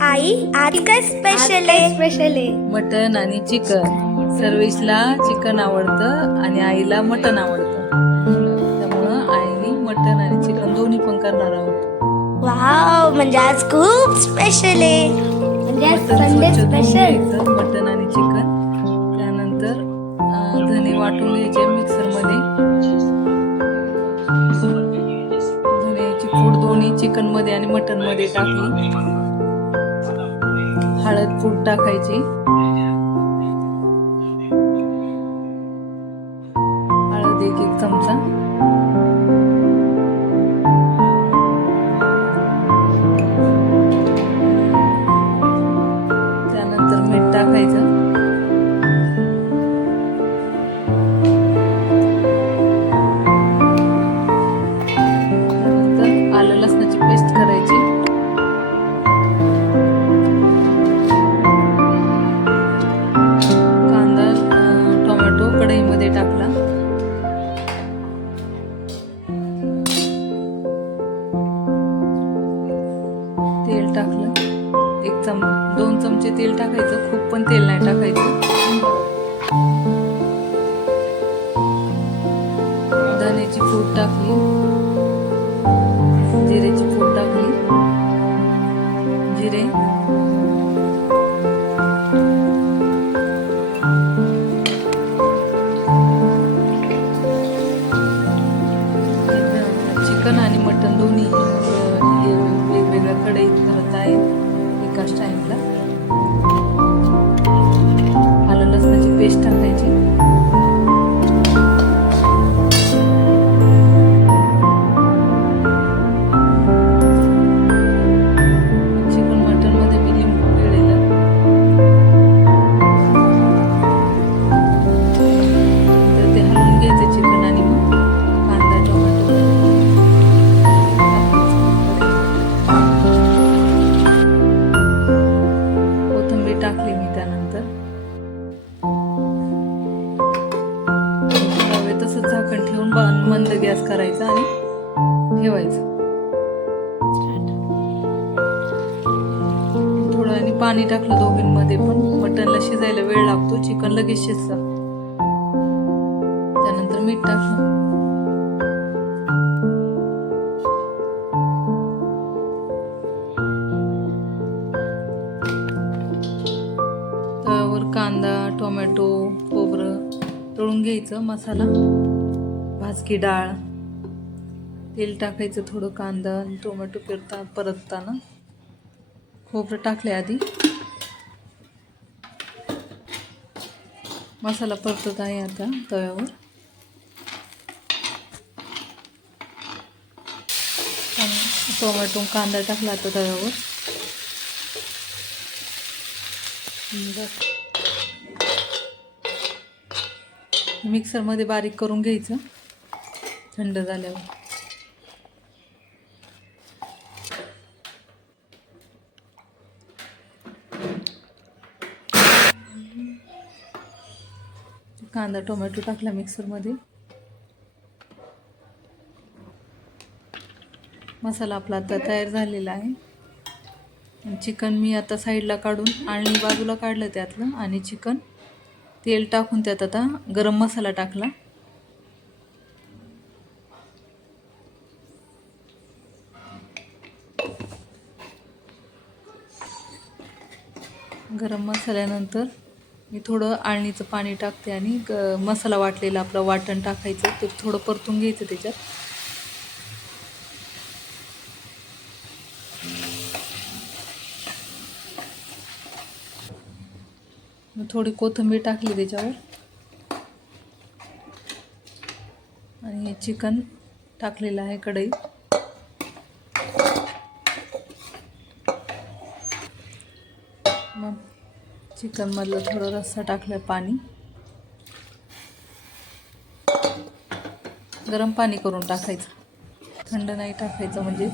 आई आज काय स्पेशल आहे? मटन आणि चिकन. सर्वेशला चिकन आवडतं आणि आईला मटन आवडतं, त्यामुळं आईने मटन आणि चिकन दोन्ही पण करणार आहोत. वाव, म्हणजे आज खूप स्पेशल आहे. म्हणजे आज मटन संडे स्वच्छ धुवून स्पेशल. घ्यायचं, मटन आणि चिकन. त्यानंतर धने वाटून घ्यायचे मिक्सरमध्ये. धन्याची पूड दोन्ही चिकन मध्ये आणि मटन मध्ये टाकली. हळद पूड टाकायची, हळद 1 चमचा, त्यानंतर मीठ टाकायचं. त्यानंतर आलं लसणाची पेस्ट करायची. कांदा टोमॅटो कढईमध्ये टाकला. तेल टाकलं. 2 चमचे तेल टाकायचं, खूप पण तेल नाही टाकायचं. धन्याची पूड टाकली, जिरेची पूड टाकली, जिरे, चिकन आणि मटन दोन्ही वेगवेगळ्या कढईत करत आहे एकाच टाइमला. आलं लसणाची पेस्ट टाकायची. चिकन मटन मध्ये मी लिंबू पिळलेलं. तर ते हलवून घ्यायचं चिकन आणि मग कांदा टोमॅटो कोथिंबीर टाकली मी. त्यानंतर तसंच झाकण ठेवून मंद गॅस करायचा आणि ठेवायचं. थोडं आणि पाणी टाकलं दोघींमध्ये पण. मटनला शिजायला वेळ लागतो, चिकन लगेच शिजतं. त्यानंतर मीठ टाकलं. तव्यावर कांदा टोमॅटो खोबरं तळून घ्यायचं. मसाला, भाजकी डाळ, तेल टाकायचं थोडं. कांदा आणि टोमॅटो परतताना खोबरं टाकले आधी. मसाला परतत आहे आता तव्यावर. टोमॅटो कांदा टाकला आता तव्यावर. मिक्सरमध्ये बारीक करून घ्यायचं थंड झाल्यावर. कांदा टोमॅटो टाकला मिक्सरमध्ये. मसाला आपला आता तयार झालेला आहे. चिकन मी आता साईडला काढून आणि बाजूला काढलं त्यातलं, आणि चिकन तेल टाकून त्यात आता गरम मसाला टाकला. गरम मसाल्यानंतर मी थोडं आळणीचं पाणी टाकते आणि मसाला वाटलेलं आपलं वाटण टाकायचं. ते थोडं परतून घ्यायचं त्याच्यात. थोडी कोथिंबीर टाकली त्याच्यावर आणि हे चिकन टाकलेलं आहे कढईत. मग चिकनमधलं थोडं रस्सा टाकलं, पाणी गरम पाणी करून टाकायचं. थंड नाही टाकायचं, म्हणजे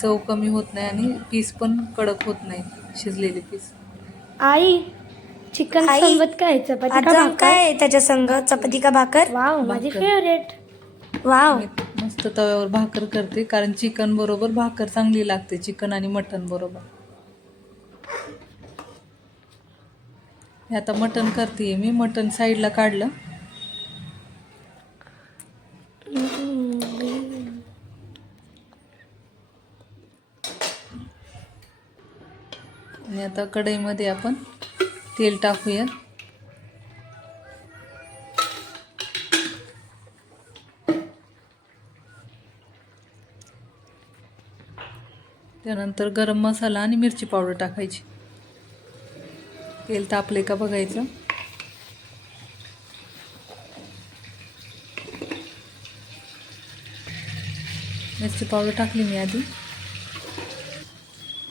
चव कमी होत नाही आणि पीस पण कडक होत नाही, शिजलेले पीस. आई चिकन सोबत काय? चपाती का भाकर? काय त्याच्या संग? चपाती का भाकर? वाव, माझी फेवरेट. वाव, मी मस्त तव्यावर भाकर करते, कारण चिकन बरोबर भाकर चांगली लागते, चिकन आणि मटन बरोबर. हे आता मटण करते मी. मटण साईडला काढलं. आणि आता कढईमध्ये आपण तेल टाकूया. त्यानंतर गरम मसाला आणि मिरची पावडर टाकायची. तेल तापले का बघायचं. मिरची पावडर टाकली मी आधी.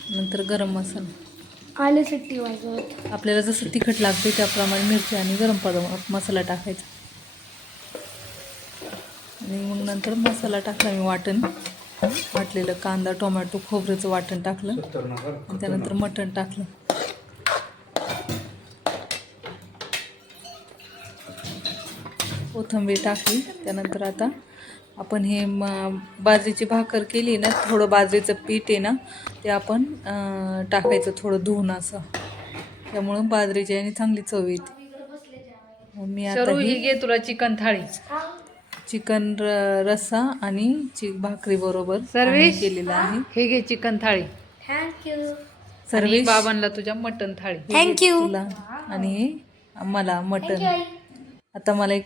नंतर गरम मसाला. आले सुट्टी वाजवत. आपल्याला जसं तिखट लागते त्याप्रमाणे मिरची आणि गरम मसाला टाकायचा. आणि मग नंतर मसाला टाकला मी. वाटलेलं कांदा, टोमॅटो, खोबऱ्याचं वाटण टाकलं. आणि त्यानंतर मटण टाकलं. कोथिंबीर टाकली. त्यानंतर आता आपण हे बाजरीची भाकर केली ना, थोडं बाजरीचं पीठ आहे ना ते आपण टाकायचं थोडं धुवून असं. त्यामुळं बाजरीची आणि चांगली चव येते. मी आता घे तुला चिकन थाळी. चिकन रस्सा आणि भाकरी बरोबर सर्विस केलेला आहे. हे घे चिकन थाळी. थँक्यू. सर्विस बाबांना तुझ्या मटण थाळी. थँक्यू. तुला आणि मला मटण. आता मला एक